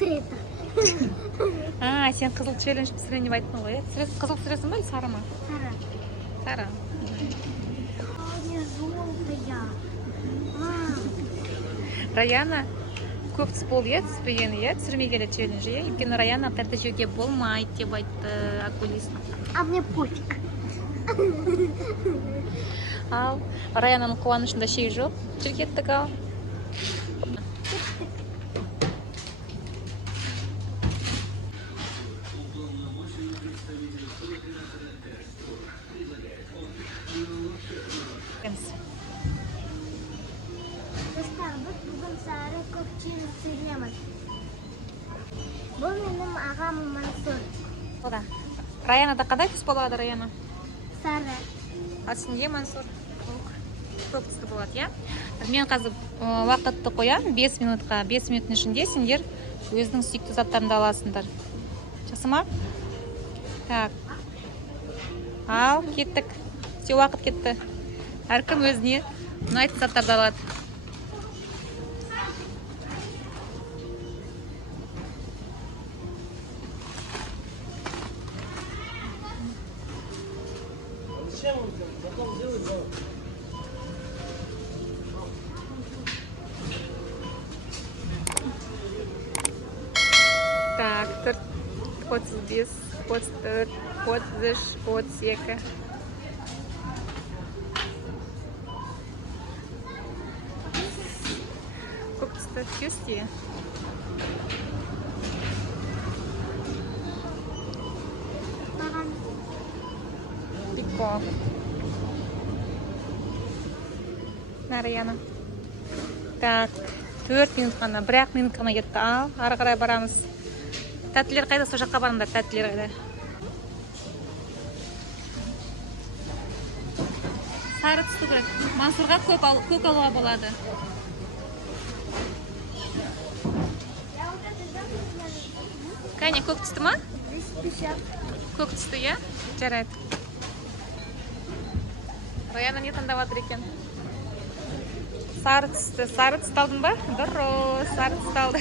это. Сен қызыл челлендж пісірейін деп айттың ғой, қызыл пісіресің ба, сары ма? Сары. Не желтая. Раяна көп бол піспегені, түсірмей келеді челленджі. Өйткені Раяна тәрті жеуге болмайды деп айтты окулист. А мне пофиг. Ал Раянаның қуанышында шек жоқ. Жүр кеттік ал. Достар, біз бүгін сары көпчені сөйлеміз. Бұл менің ағам Мансур. Ода. Раянада қандай түс болады, Раяна? Сары. Астында Мансур. Көп түсті болады, я? Мен қазір уақытты қоям, 5 минутқа. 5 минуттың ішінде сендер өзінің сүйікті заттарыңды аласыңдар. Жақсы ма? Так. Ал, кеттік. Все, уақыт кетті. Әркім өзіне ұнайтын заттарды алады. Так, 35, 34, 35, 32. Көп түсті, көсте. Пико. Нараяна. Так, 4 минут қана, 1 минут қана кетті. Ал, ары қарай барамыз. Тәттілер қайда, сол жаққа барыңдар, тәттілер қайда. Сары түсті керек. Мансурға көк алуға болады. Кәне, көк түсті ма? Көк түсті, я? Жарайды. Раяна не таңдап жатыр екен? Сары түсті. Сары түсті алдың ба? Дұрыс, сары түсті алды.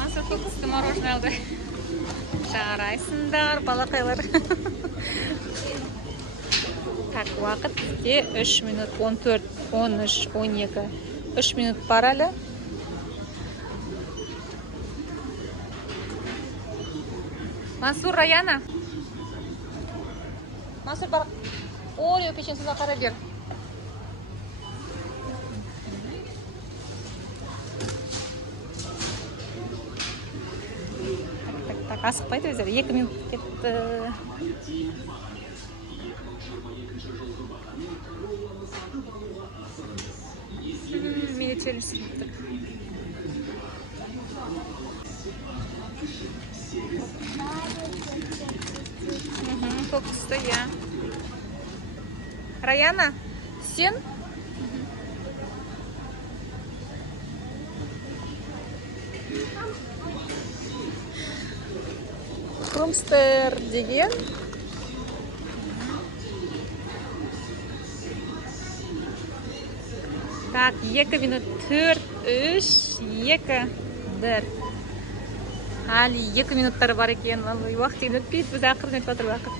Мансур көк түсті мороженое алды. Жарайсыңдар, балақайлар. Так, уақыт бізде 3 минут, 14, 13, 12. 3 минут бар әлі. Мансур, Раяна. Мансур, бар. Орео печеньесіне қарай бер. Так, асықпайды өздері. 2 минут кетті. Мені челлендж сүріпті. Көк түсті, я. Раяна, сен? Хрумстер деген. Так, 2 минут, 4, 3, 2, 1. Али, 2 минуттар бар екен. Уақыт деген өтпейді, біз ақырын өтіп жатыр уақыт.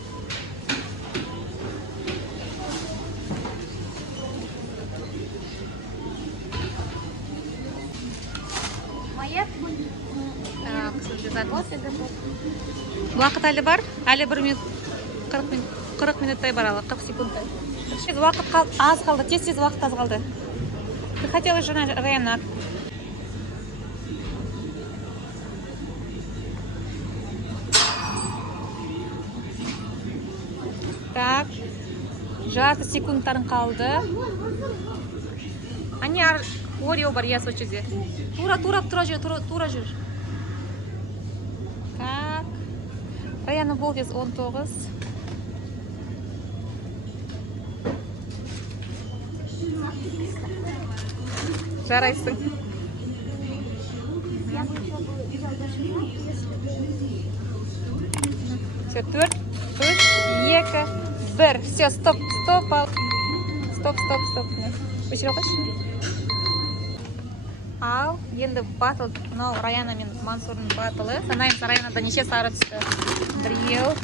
Уақыт әлі бар? Әлі 1 минут, 40 минуттай бар, 40 секундтай. Уақыт аз қалды, тез уақыт аз қалды. Ты хотела же, Раяна? Так, жарты секундтарын қалды. Ане Орео бар, я сол жерде. Тура жүр. Так, Раяна болды 19. Жарайсың. Все, 4, 3, 2, 1. Все, стоп. Стоп. Өшіре қойшы. Ал енді батыл, мынау Раяна мен Мансурдың батылы. Санаймыз, Раянада неше сары түсті? Біреу,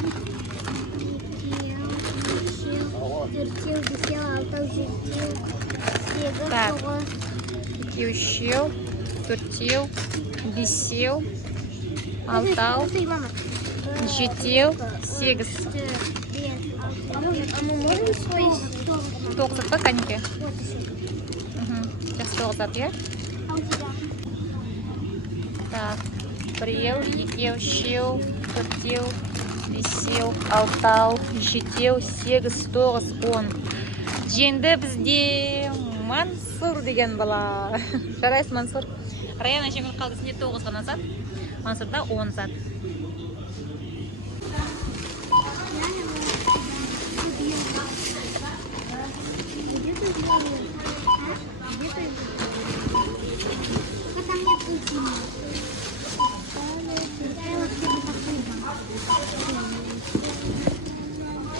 Төртеу, бесеу, алтау, жетеу, сегіз, Так. тоғыз, екеушеу, төртеу, бесеу, алтау, жетеу, сегіз. А мы можем спеть? Тоғыз па, Канеке? Жақсы тоғыз иә? А у тебя? Так, біреу, екеу, үшеу, төртеу, бесеу, алтау, жетеу, сегіз, тоғыз, 10. Жеңді бізде Мансур деген бала. Жарайсыз, Мансур. Раяна жеңіл қалды, сінде 9 ғана зат. Мансурда 10 зат.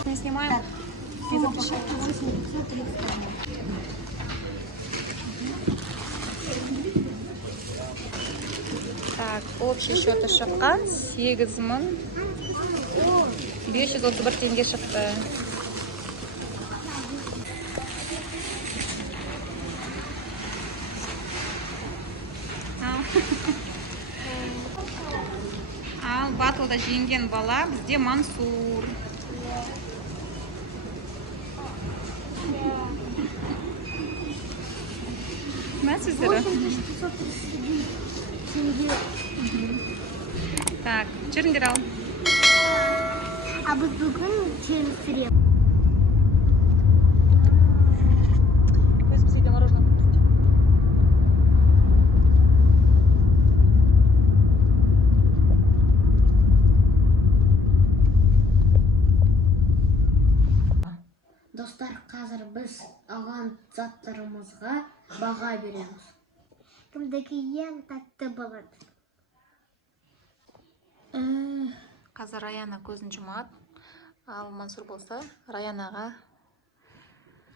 Мы снимаем. Не запрещаю. Так, общий счет шыққан 8.531 теңге шықты. Ал батылда жеңген бала бізде Мансур. Ne sizlere? Так, жүріңдер ал. А біз бүгін через Көзімізге мороженое купить. Достар, қазір біз алған заттарымызға баға береміз. Кімдегі ең тәтті болады? Қазір Раяна көзін жұмады. Ал Мансур болса, Раянаға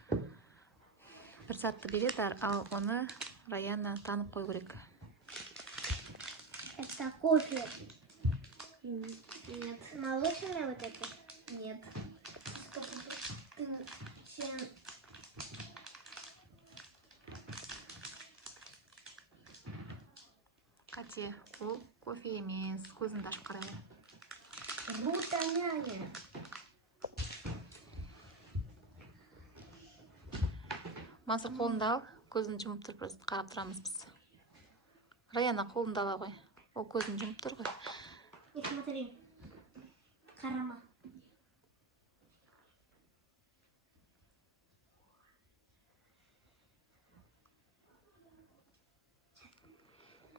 бір затты береді, ал оны Раяна танып қою керек. Это кофе. Нет. Молочное вот это? Нет. Сен... Қате, ол кофе емес, көзіңді ашып қарай. Рута няня. Мансур қолында ал, көзін жұмып тұр, просто қарап тұрамыз біз. Раяна қолында ала ғой, ол көзін жұмып тұр ғой. Не смотри. Қарама.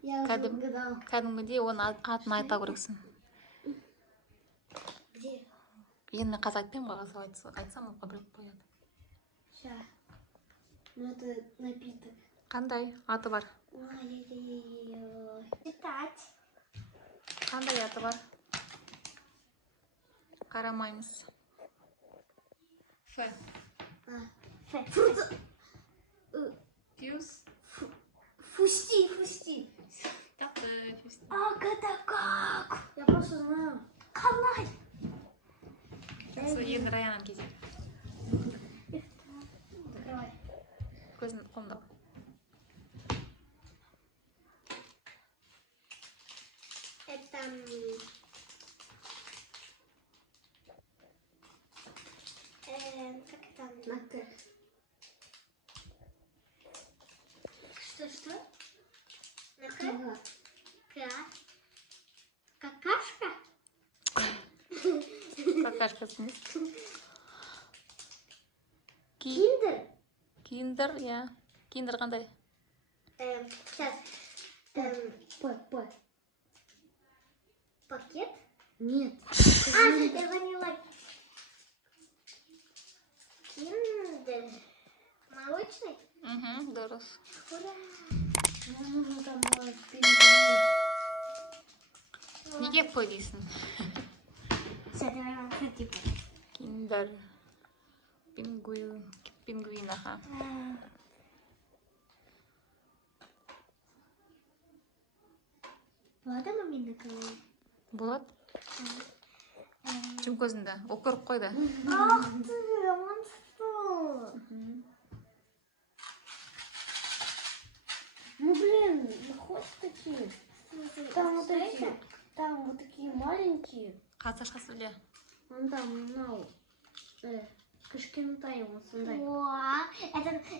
Кәдімгідей оның атын айта көрексің. Где? Енді мен қазір айтпаймын ғой, айтсам ол біліп қояды. Ща. Ну это напиток. Қандай аты бар? Ой-ой-ой-ой. Читать. Қандай аты бар? Қарамаймыз. Ф. Фрукт. Фьюз. Фусти. Тапты, фьюз. А, это как? Я просто знаю. Қалай? Енді Раянаның кезі. Закрывай. Көзін қолында. Это... как это? На К. Что? На К? К. Какашка? Какашкасы емес. Киндер? Киндер, я. Киндер қандай? Сейчас. Пакет? Нет. Это ванила. Киндер. Молочный? Угу, дұрыс. Ура. Неге қой дейсің? Киндер. Пингвин, аха. Болады ма мендікі? Болады. Жум көзіңді. Ол көріп қойды. Ах ты, монстр! Ну блин, хоть такие. Там вот эти, там вот такие маленькие. Қазір сөйле. Вон там, ну, кішкентай вот сондай.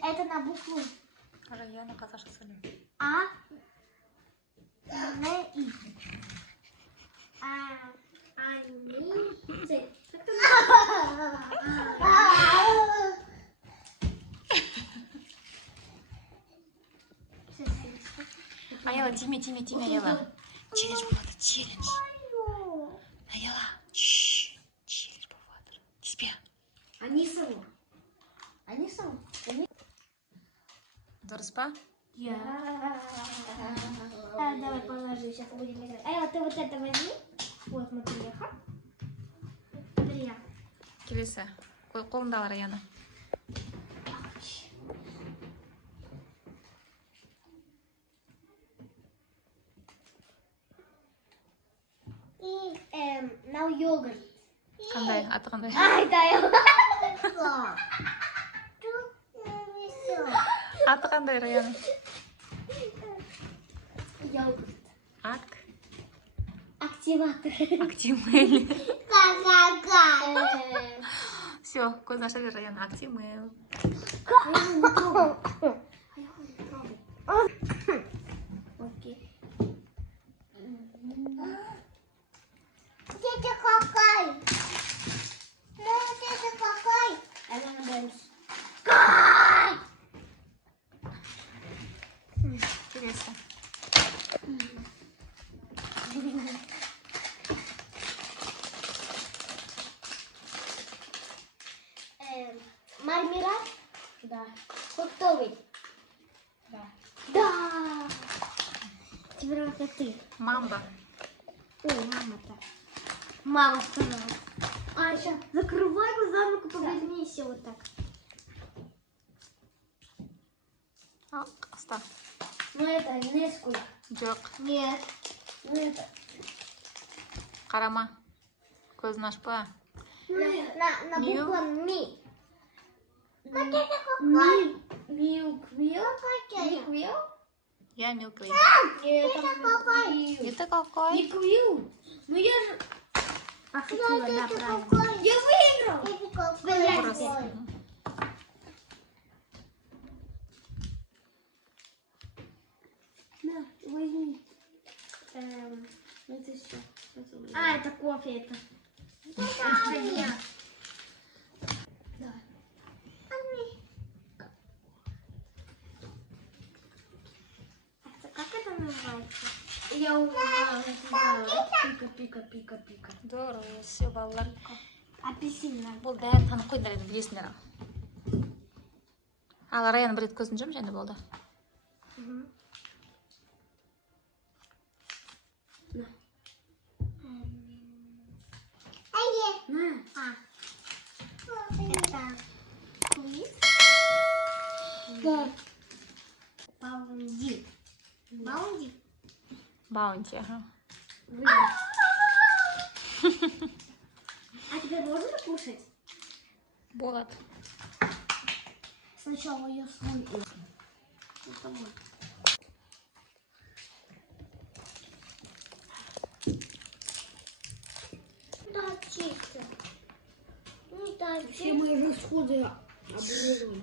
Это на букву Раяна қазақша сөйле. А, Н, И. Они, Ц. Аяла, тиме, Аяла. Челлендж болады, челлендж. Аяла, челлендж болады. Теспе. Анисову. Дұрыс па? Давай положи, сейчас будем играть. Вот ты вот это возьми. Вот, смотри, Смотри. Келесі. Қолындалы Раяна. И, now йогурт. Қандай? Аты қандай? Ай, да, Аты қандай Раяна? Йогурт. Активатор. Актимель. Ка-ка-ка. Все, көзін аша бер Раяна. Актимель. Окей. Дядя какой? Ну, дядя какой? Келесі. Мармелад? Да. Фруктовый? Да. Теперь вот это ты. Мамба. Ой, мама-то. Мама сказала. А, сейчас закрывай глаза, ну-ка повернись вот так. Оставь. Ну это, Несквик. Жоқ. Нет. Ну это. Қарама. Көзін ашпа. На Мил? буква Ми. Милк. Милк? Я Милквей. Это какой? Это какой? Милквил. Ну я же... Охотила, да, правильно. Я выиграл. Дұрыс. На, возьми. Это что? А, это кофе это. Да. Как это называется? Я уже пика. Дұрыс. Все, балалар. Апельсин. Бұл бәрін танып қойыңдар енді білесіңдер. Ал Раяна бір рет көзін жум және болды. Это квиз. Баунди. Баунти, ага. А теперь можно кушать? Болады. Сначала я свой. Это мой. Да, чисто. Не так. Все мои расходы обрезаны.